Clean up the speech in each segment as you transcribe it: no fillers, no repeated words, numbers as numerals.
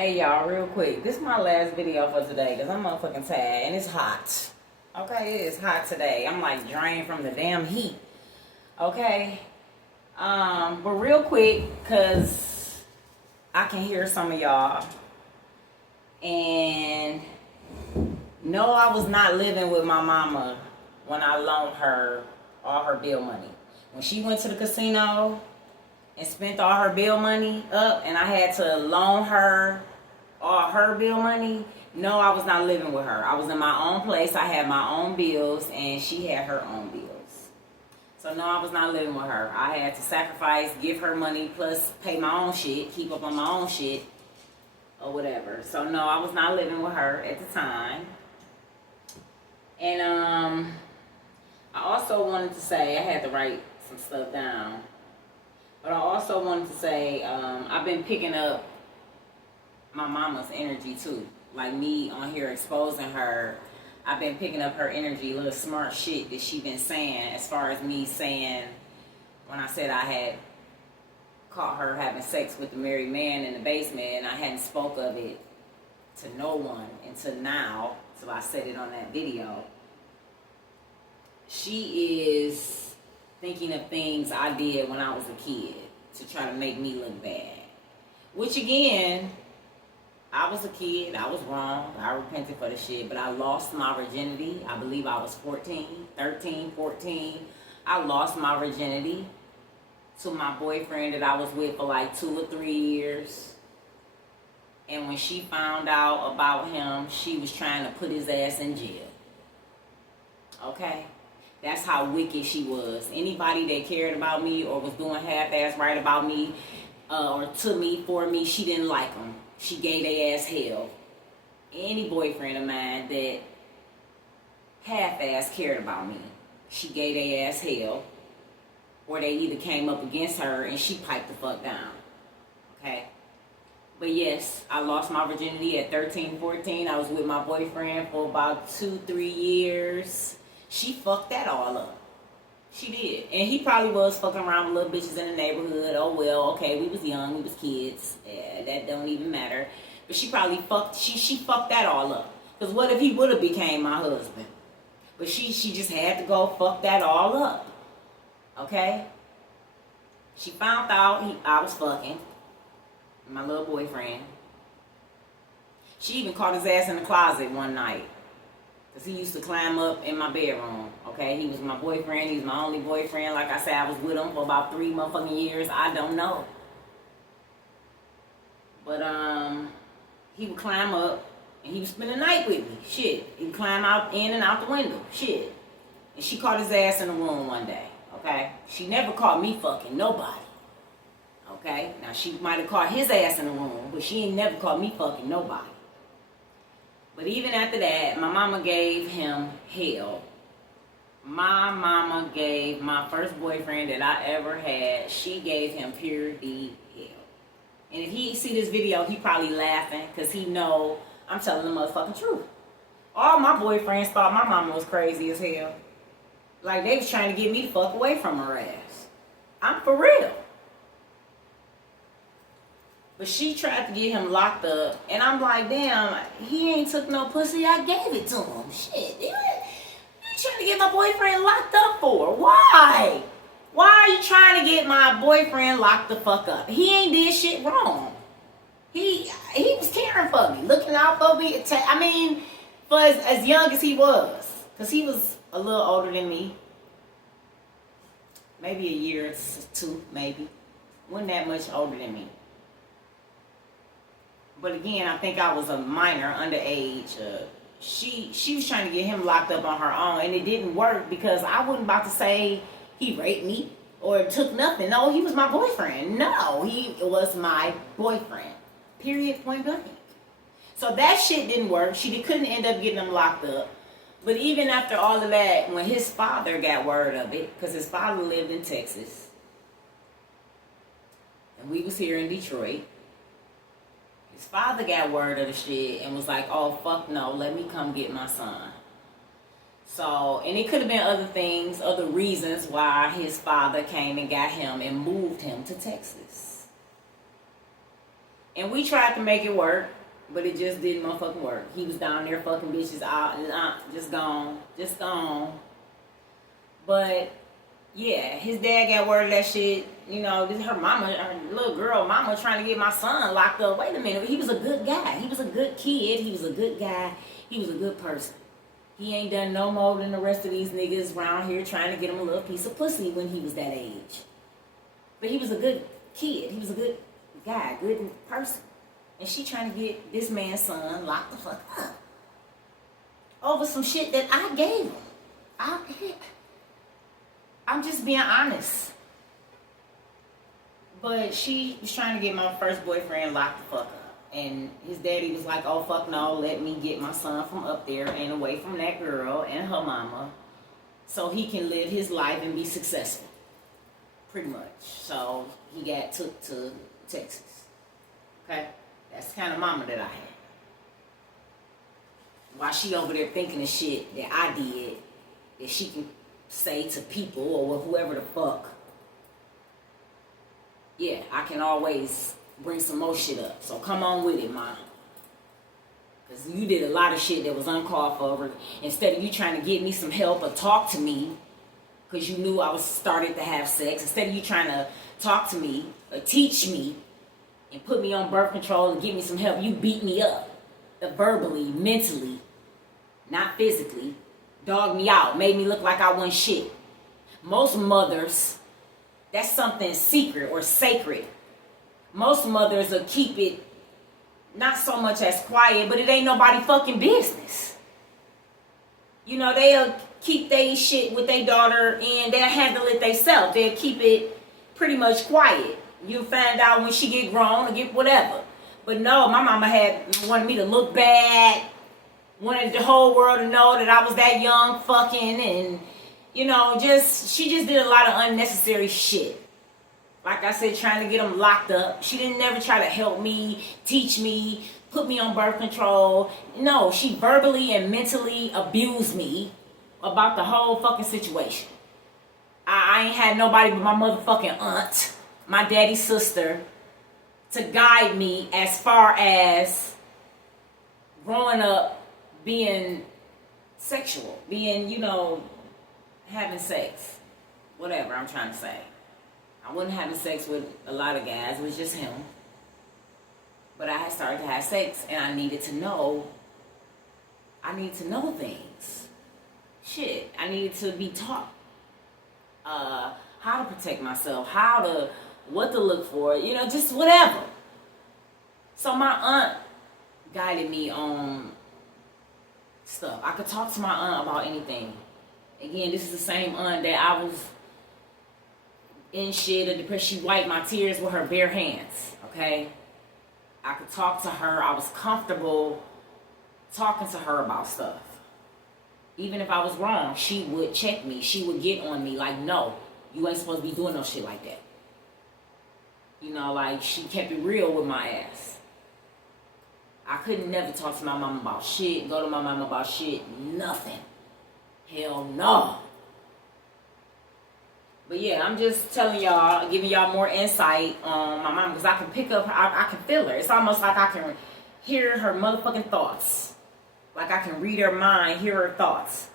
Hey y'all, real quick. This is my last video for today because I'm motherfucking tired and it's hot. Okay, it is hot today. I'm like drained from the damn heat. Okay. But real quick, cause I can hear some of y'all. And no, I was not living with my mama when I loaned her all her bill money. When she went to the casino and spent all her bill money up and I had to loan her all her bill money, no, I was not living with her. I was in my own place. I had my own bills and she had her own bills. So no, I was not living with her. I had to sacrifice, give her money, plus pay my own shit, keep up on my own shit, or whatever. So no, I was not living with her at the time. And I also wanted to say, I had to write some stuff down. But I also wanted to say, I've been picking up my mama's energy too. Like me on here exposing her, I've been picking up her energy, little smart shit that she been saying, as far as me saying, when I said I had caught her having sex with the married man in the basement and I hadn't spoke of it to no one until now, so I said it on that video. She is thinking of things I did when I was a kid to try to make me look bad. Which again, I was a kid, I was wrong, I repented for the shit, but I lost my virginity. I believe I was 13, 14. I lost my virginity to my boyfriend that I was with for like 2 or 3 years. And when she found out about him, she was trying to put his ass in jail. Okay? That's how wicked she was. Anybody that cared about me or was doing half-ass right about me or to me, for me, she didn't like them. She gave their ass hell. Any boyfriend of mine that half-ass cared about me, she gave their ass hell. Or they either came up against her and she piped the fuck down. Okay? But yes, I lost my virginity at 13, 14. I was with my boyfriend for about 2-3 years. She fucked that all up. She did. And he probably was fucking around with little bitches in the neighborhood. Oh well, okay, we was young, we was kids. Yeah, that don't even matter. But she probably fucked, she fucked that all up. Because what if he would have became my husband? But she just had to go fuck that all up. Okay? She found out I was fucking my little boyfriend. She even caught his ass in the closet one night. Because he used to climb up in my bedroom, okay? He was my boyfriend. He was my only boyfriend. Like I said, I was with him for about 3 motherfucking years. I don't know. But, he would climb up, and he would spend the night with me. Shit. He would climb out, in and out the window. Shit. And she caught his ass in the room one day, okay? She never caught me fucking nobody, okay? Now, she might have caught his ass in the room, but she ain't never caught me fucking nobody. But even after that, my mama gave him hell. My mama gave my first boyfriend that I ever had, she gave him pure D hell. And if he see this video, he probably laughing because he know I'm telling the motherfucking truth. All my boyfriends thought my mama was crazy as hell. Like they was trying to get me the fuck away from her ass. I'm for real. But she tried to get him locked up. And I'm like, damn, he ain't took no pussy. I gave it to him. Shit. What you trying to get my boyfriend locked up for? Why? Why are you trying to get my boyfriend locked the fuck up? He ain't did shit wrong. He was caring for me. Looking out for me. I mean, for as young as he was. Because he was a little older than me. Maybe a year or 2, maybe. Wasn't that much older than me. But again, I think I was a minor, underage. She was trying to get him locked up on her own, and it didn't work because I wasn't about to say he raped me or took nothing. No, he was my boyfriend. No, he was my boyfriend. Period, point blank. So that shit didn't work. She couldn't end up getting him locked up. But even after all of that, when his father got word of it, because his father lived in Texas, and we was here in Detroit, his father got word of the shit and was like, oh, fuck no, let me come get my son. So, and it could have been other things, other reasons why his father came and got him and moved him to Texas. And we tried to make it work, but it just didn't motherfucking work. He was down there fucking bitches out, just gone. But yeah, his dad got word of that shit. You know, this her mama, her little girl mama trying to get my son locked up. Wait a minute, he was a good guy. He was a good kid. He was a good guy. He was a good person. He ain't done no more than the rest of these niggas around here trying to get him a little piece of pussy when he was that age. But he was a good kid. He was a good guy, good person. And she trying to get this man's son locked the fuck up over some shit that I gave him. I'm just being honest. But she was trying to get my first boyfriend locked the fuck up. And his daddy was like, oh, fuck no, let me get my son from up there and away from that girl and her mama so he can live his life and be successful. Pretty much. So he got took to Texas. Okay? That's the kind of mama that I had. While she over there thinking of shit that I did, that she can say to people or whoever the fuck, yeah, I can always bring some more shit up. So come on with it, ma. Because you did a lot of shit that was uncalled for. Instead of you trying to get me some help or talk to me, because you knew I was started to have sex, instead of you trying to talk to me or teach me and put me on birth control and give me some help, you beat me up. Verbally, mentally, not physically. Dogged me out, made me look like I wasn't shit. Most mothers, that's something secret or sacred. Most mothers will keep it not so much as quiet, but it ain't nobody fucking business. You know, they'll keep their shit with their daughter and they'll handle it themselves. They'll keep it pretty much quiet. You find out when she get grown or get whatever. But no, my mama wanted me to look bad, wanted the whole world to know that I was that young fucking, and you know, she just did a lot of unnecessary shit. Like I said, trying to get them locked up. She didn't never try to help me, teach me, put me on birth control. No, she verbally and mentally abused me about the whole fucking situation. I ain't had nobody but my motherfucking aunt, my daddy's sister, to guide me as far as growing up being sexual, being, you know, having sex. Whatever I'm trying to say. I wasn't having sex with a lot of guys, it was just him. But I had started to have sex and I needed to know things. Shit, I needed to be taught how to protect myself, what to look for, you know, just whatever. So my aunt guided me on stuff. I could talk to my aunt about anything. Again, this is the same aunt that I was in shit or depressed. She wiped my tears with her bare hands, okay? I could talk to her. I was comfortable talking to her about stuff. Even if I was wrong, she would check me. She would get on me like, no, you ain't supposed to be doing no shit like that. You know, like, she kept it real with my ass. I couldn't never talk to my mama about shit, go to my mama about shit, nothing. Hell no. But yeah, I'm just telling y'all, giving y'all more insight on my mom, because I can pick up, I can feel her. It's almost like I can hear her motherfucking thoughts. Like I can read her mind, hear her thoughts.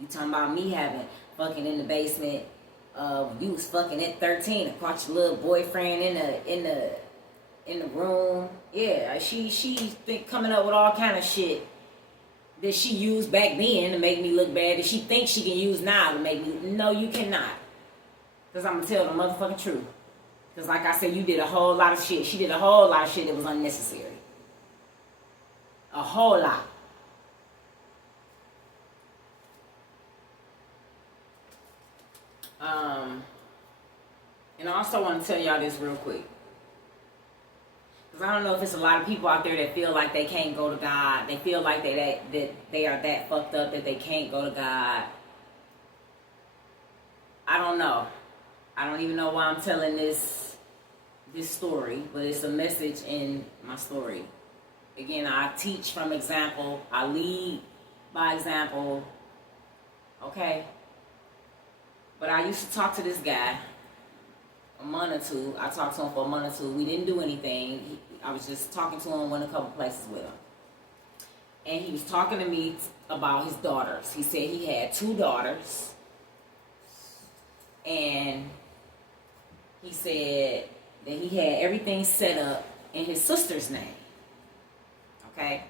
You talking about me having fucking in the basement, you was fucking at 13 and caught your little boyfriend in the room. Yeah, she think coming up with all kind of shit that she used back then to make me look bad, that she thinks she can use now to make me. No, you cannot. Because I'm going to tell the motherfucking truth. Because like I said, you did a whole lot of shit. She did a whole lot of shit that was unnecessary. A whole lot. And I also want to tell y'all this real quick. Because I don't know if it's a lot of people out there that feel like they can't go to God. They feel like that they are that fucked up that they can't go to God. I don't know. I don't even know why I'm telling this story, but it's a message in my story. Again, I teach from example. I lead by example. Okay? But I used to talk to this guy a month or two. I talked to him for a month or two. We didn't do anything. I was just talking to him, went a couple places with him. And he was talking to me about his daughters. He said he had 2 daughters. And he said that he had everything set up in his sister's name. Okay?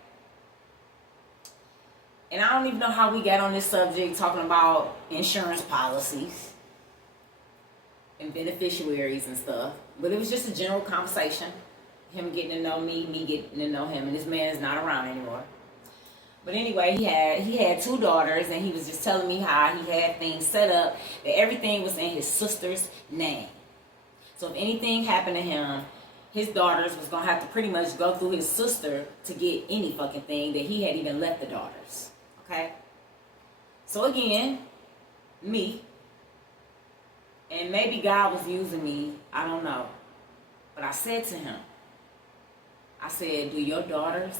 And I don't even know how we got on this subject, talking about insurance policies and beneficiaries and stuff. But it was just a general conversation. Him getting to know me, me getting to know him. And this man is not around anymore. But anyway, he had 2 daughters, and he was just telling me how he had things set up, that everything was in his sister's name. So if anything happened to him, his daughters was going to have to pretty much go through his sister to get any fucking thing that he had even left the daughters. Okay? So again, me, and maybe God was using me, I don't know. But I said to him, I said, do your daughters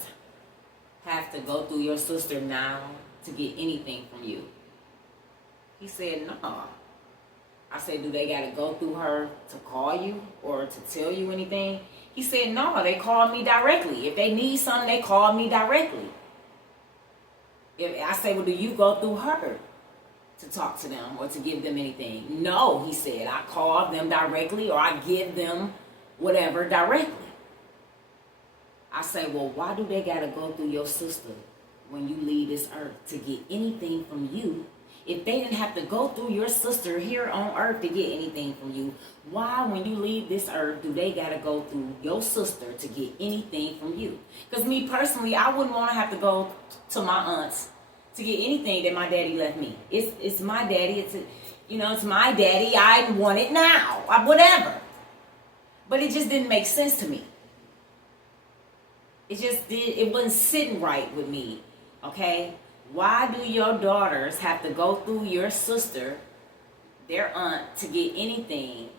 have to go through your sister now to get anything from you? He said, no. I said, do they got to go through her to call you or to tell you anything? He said, no, they call me directly. If they need something, they call me directly. If I say, well, do you go through her to talk to them or to give them anything? No, he said, I call them directly or I give them whatever directly. I say, well, why do they got to go through your sister when you leave this earth to get anything from you? If they didn't have to go through your sister here on earth to get anything from you, why, when you leave this earth, do they got to go through your sister to get anything from you? Because me personally, I wouldn't want to have to go to my aunts to get anything that my daddy left me. It's my daddy. It's my daddy. I want it now. Whatever. But it just didn't make sense to me. It wasn't sitting right with me, okay? Why do your daughters have to go through your sister, their aunt, to get anything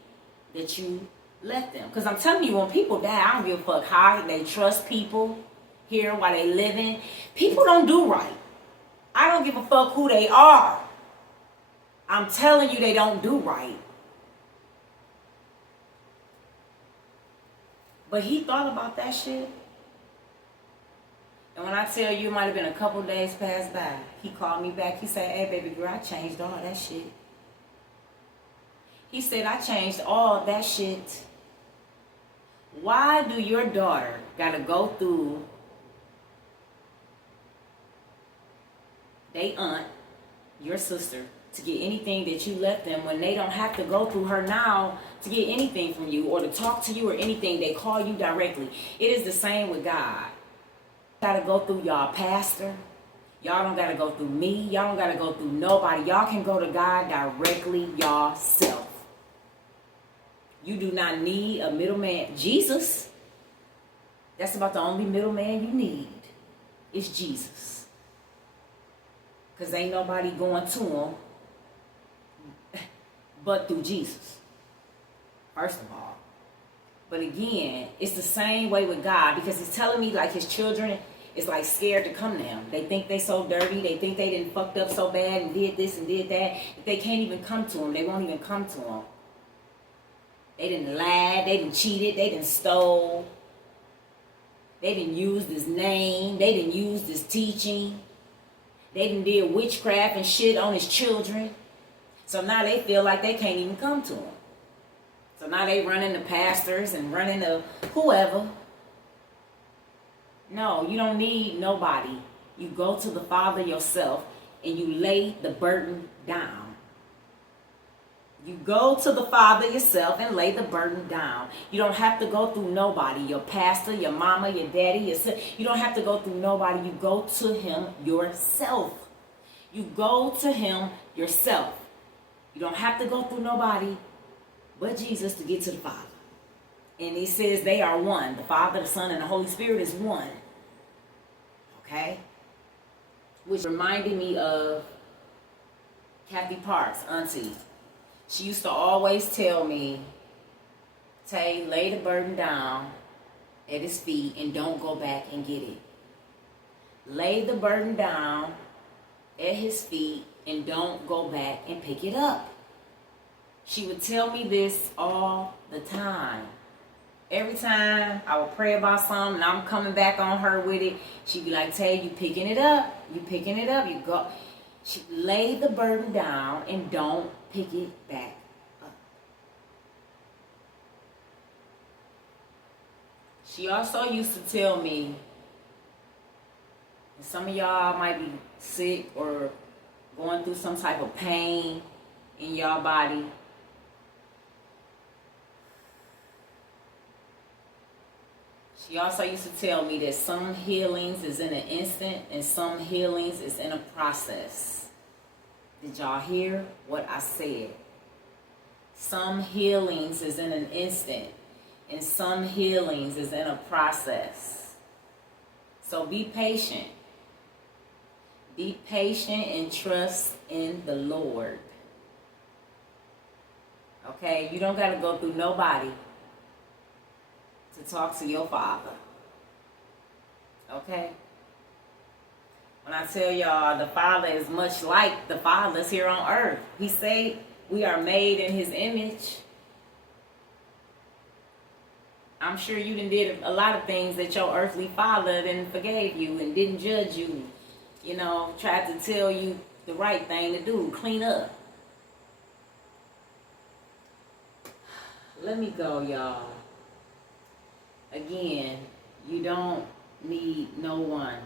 that you left them? Because I'm telling you, when people die, I don't give a fuck how they trust people here while they living. People don't do right. I don't give a fuck who they are. I'm telling you, they don't do right. But he thought about that shit. And when I tell you, it might have been a couple days passed by, he called me back. He said, hey, baby girl, I changed all that shit. He said, I changed all that shit. Why do your daughter got to go through they aunt, your sister, to get anything that you left them when they don't have to go through her now to get anything from you or to talk to you or anything? They call you directly. It is the same with God. Gotta go through y'all pastor. Y'all don't gotta go through me. Y'all don't gotta go through nobody. Y'all can go to God directly yourself. You do not need a middleman. Jesus. That's about the only middleman you need. It's Jesus. Because ain't nobody going to him but through Jesus. First of all. But again, it's the same way with God, because he's telling me like his children is like scared to come to him. They think they so dirty. They think they didn't fucked up so bad and did this and did that. If they can't even come to him, they won't even come to him. They didn't lie. They didn't cheated. They didn't stole. They didn't use his name. They didn't use his teaching. They didn't did witchcraft and shit on his children. So now they feel like they can't even come to him. So now they running to pastors and running to whoever. No, you don't need nobody. You go to the Father yourself and you lay the burden down. You go to the Father yourself and lay the burden down. You don't have to go through nobody. Your pastor, your mama, your daddy, your son. You don't have to go through nobody. You go to him yourself. You go to him yourself. You don't have to go through nobody but Jesus to get to the Father. And he says they are one. The Father, the Son, and the Holy Spirit is one. Okay? Which reminded me of Kathy Parks, auntie. She used to always tell me, Tay, lay the burden down at his feet and don't go back and get it. Lay the burden down at his feet and don't go back and pick it up. She would tell me this all the time. Every time I would pray about something and I'm coming back on her with it, she'd be like, Tay, you picking it up. You picking it up. You go. She lay the burden down and don't pick it back up. She also used to tell me, and some of y'all might be sick or going through some type of pain in your body. She also used to tell me that some healings is in an instant and some healings is in a process. Did y'all hear what I said? Some healings is in an instant and some healings is in a process. So be patient. Be patient and trust in the Lord. Okay? You don't got to go through nobody to talk to your Father. Okay? When I tell y'all the Father is much like the fathers here on earth. He said we are made in His image. I'm sure you done did a lot of things that your earthly father then forgave you and didn't judge you. You know, tried to tell you the right thing to do. Clean up. Let me go, y'all. Again, you don't need no one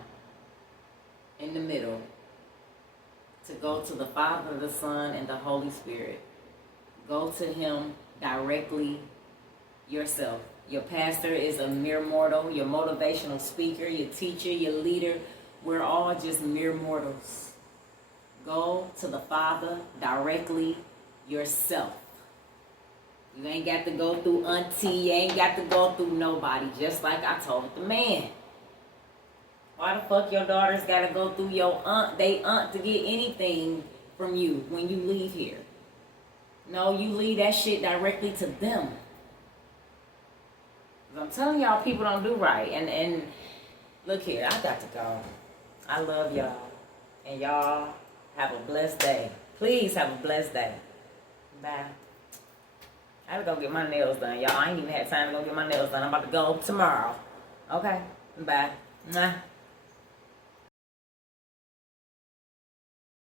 in the middle to go to the Father, the Son, and the Holy Spirit. Go to Him directly yourself. Your pastor is a mere mortal. Your motivational speaker, your teacher, your leader, we're all just mere mortals. Go to the Father directly yourself. You ain't got to go through auntie. You ain't got to go through nobody. Just like I told the man. Why the fuck your daughters got to go through your aunt, they aunt, to get anything from you when you leave here? No, you leave that shit directly to them. I'm telling y'all, people don't do right. And look here, I got to go. I love y'all. And y'all have a blessed day. Please have a blessed day. Bye. I gotta go get my nails done, y'all. I ain't even had time to go get my nails done. I'm about to go tomorrow. Okay? Bye. Mwah.